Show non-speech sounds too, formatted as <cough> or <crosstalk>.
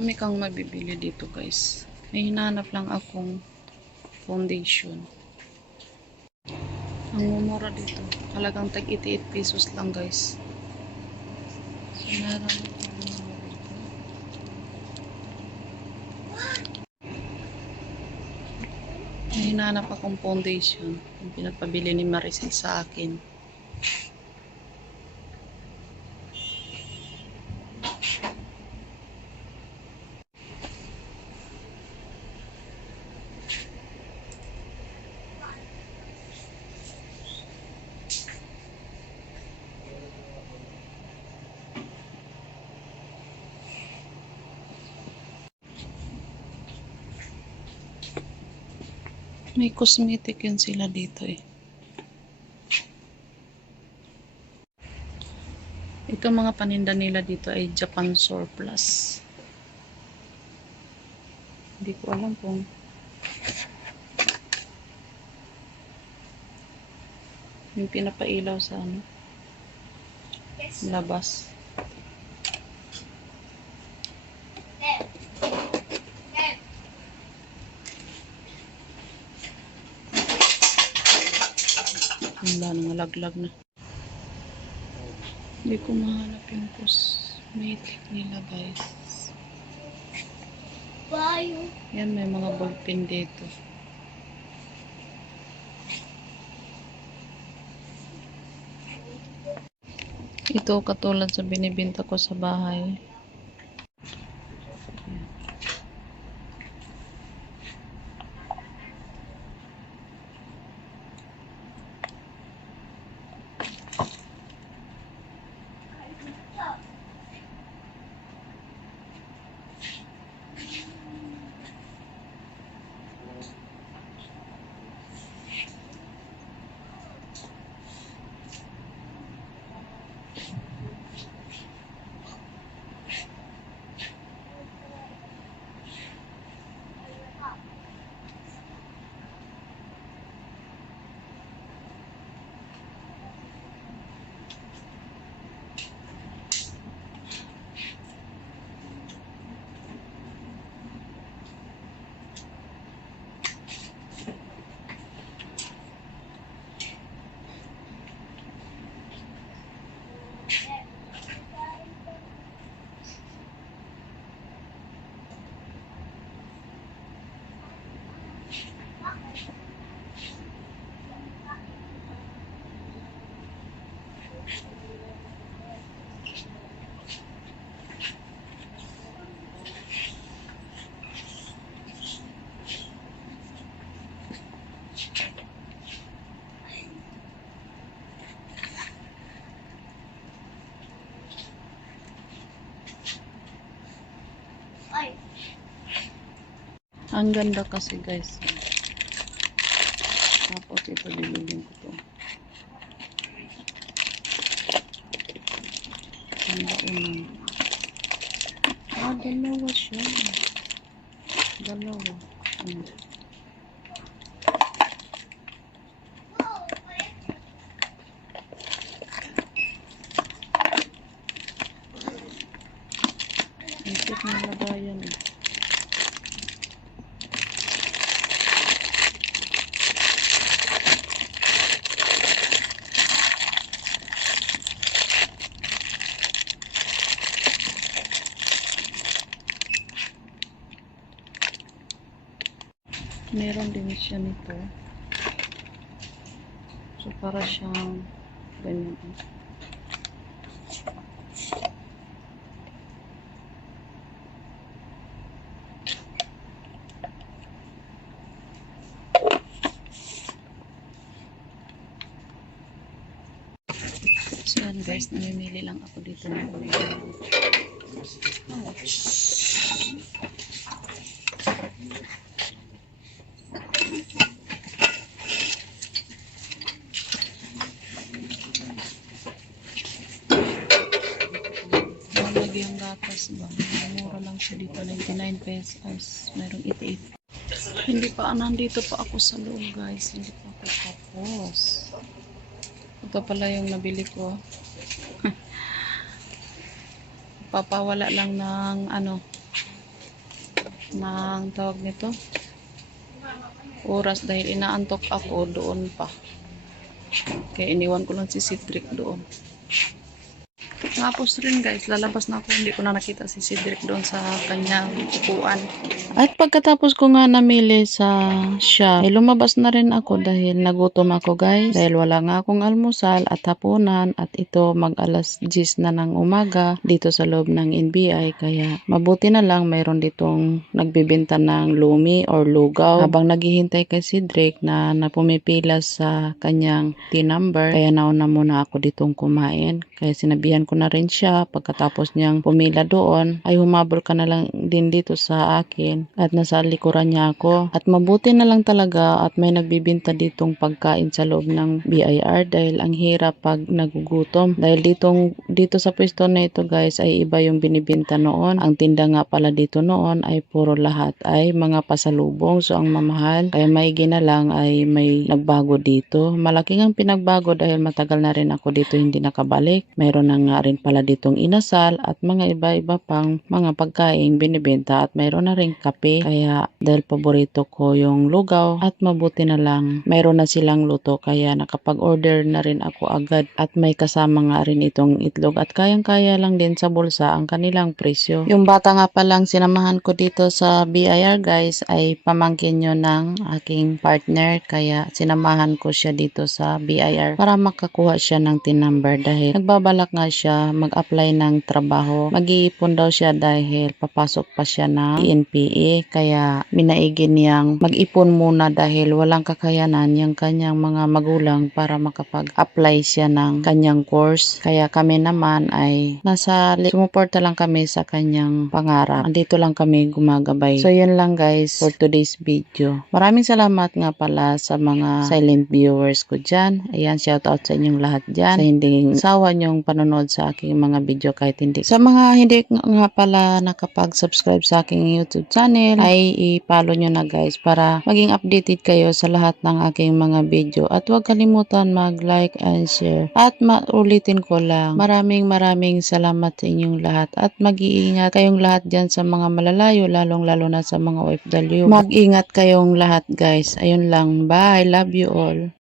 Marami kang mabibili dito guys. May hinanap lang akong foundation. Ang mumura dito. Talagang tag 88 pesos lang guys. So, meron. May hinanap akong foundation. Yung pinapabili ni Maricel sa akin. May cosmetic yun sila dito eh. Ito mga paninda nila dito ay Japan surplus. Hindi ko alam kung yung pinapailaw sa ano labas. Wala nang laglag na. Hindi ko mahanap yung cosmetic nila guys. Bayo. Yan, may mga ballpen dito. Ito katulad sa binibinta ko sa bahay. Ang ganda kasi guys. Tapos ito bibigyan ko to. Ang unang. Ah, dalawa siya. Dalawa. Ano? Isip na lagayan eh. Meron din siya nito. So, para siyang ganyan. So, yan guys, namimili lang ako dito ng ulo. Malagi Mura lang siya dito, 99 pesos. Merong 88. Hindi pa, nandito pa ako sa loob guys. Hindi pa ako tapos. Ito pala yung nabili ko. <laughs> Papawala lang ng ano, ng tawag nito oras dahil inaantok ako doon pa. Kaya iniwan ko lang si Cedric doon. Tapos rin guys, lalabas na ako. Hindi ko na nakita si Cedric doon sa kanyang upuan. At pagkatapos ko nga namili sa shop, eh, lumabas na rin ako dahil nagutom ako guys. Dahil wala nga akong almusal at hapunan at ito mag alas 10 na ng umaga dito sa loob ng NBI. Kaya mabuti na lang mayroon ditong nagbibenta ng lumi or lugaw. Habang naghihintay kay Cedric na napumipila sa kanyang T-number, kaya nauna muna ako ditong kumain. Kaya sinabihan ko na rin siya. Pagkatapos niyang pumila doon ay humabol ka na lang din dito sa akin at nasa likuran niya ako. At mabuti na lang talaga at may nagbibinta ditong pagkain sa loob ng BIR dahil ang hirap pag nagugutom. Dahil ditong dito sa pwesto na ito guys ay iba yung binibinta noon. Ang tinda nga pala dito noon ay puro lahat ay mga pasalubong. So ang mamahal kaya maigi na lang ay may nagbago dito. Malaking ang pinagbago dahil matagal na rin ako dito hindi nakabalik. Mayroon na nga rin pala ditong inasal at mga iba-iba pang mga pagkain binibenta at mayroon na rin kape. Kaya dahil paborito ko yung lugaw at mabuti na lang mayroon na silang luto kaya nakapag-order na rin ako agad. At may kasama nga rin itong itlog at kayang-kaya lang din sa bulsa ang kanilang presyo. Yung bata nga palang sinamahan ko dito sa BIR guys ay pamangkin nyo ng aking partner. Kaya sinamahan ko siya dito sa BIR para makakuha siya ng tin number dahil nagbabalak nga siya mag-apply ng trabaho. Mag-iipon daw siya dahil papasok pa siya ng PNPA kaya minaigi niyang mag-ipon muna dahil walang kakayanan yung kanyang mga magulang para makapag-apply siya ng kanyang course. Kaya kami naman ay nasa sumuporta lang kami sa kanyang pangarap. Andito lang kami gumagabay. So yun lang guys for today's video. Maraming salamat nga pala sa mga silent viewers ko dyan. Ayan, shout out sa inyong lahat dyan. Sa hindi sawa nyong panonood sa aking mga video kahit hindi. Sa mga hindi nga pala nakapag-subscribe sa aking YouTube channel ay i-follow nyo na guys para maging updated kayo sa lahat ng aking mga video. At huwag kalimutan mag-like and share. At maulitin ko lang, maraming maraming salamat sa inyong lahat at mag-iingat kayong lahat dyan sa mga malalayo lalong lalo na sa mga OFW. Mag-ingat kayong lahat guys. Ayun lang. Bye. Love you all.